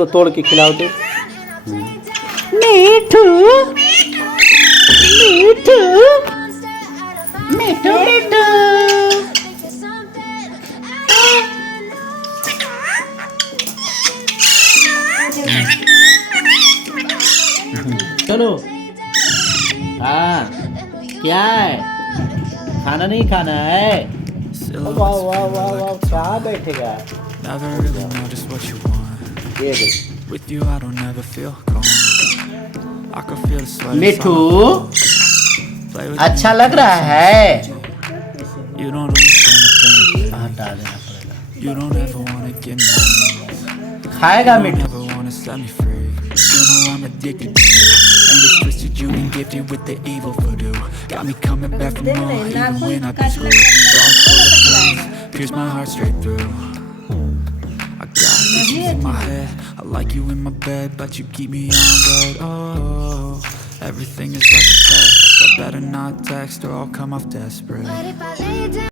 इसको तोड़ के खिलाओ तो। मीठू मीठू मीठू मीठू चलो। हाँ क्या है, खाना नहीं खाना है? वाह वाह वाह वाह, कहाँ बैठेगा? ये देख मिठू अच्छा लग रहा है। हटा देना पड़ेगा। खाएगा मिठू। And it's twisted, you been gifted with the evil voodoo. Got me coming back for more, even when I've been screwed. Thoughts full of flames, pierce my heart straight through. I got visions in my head, I like you in my bed, but you keep me on red. Oh, everything is like a test, I better not text or I'll come off desperate.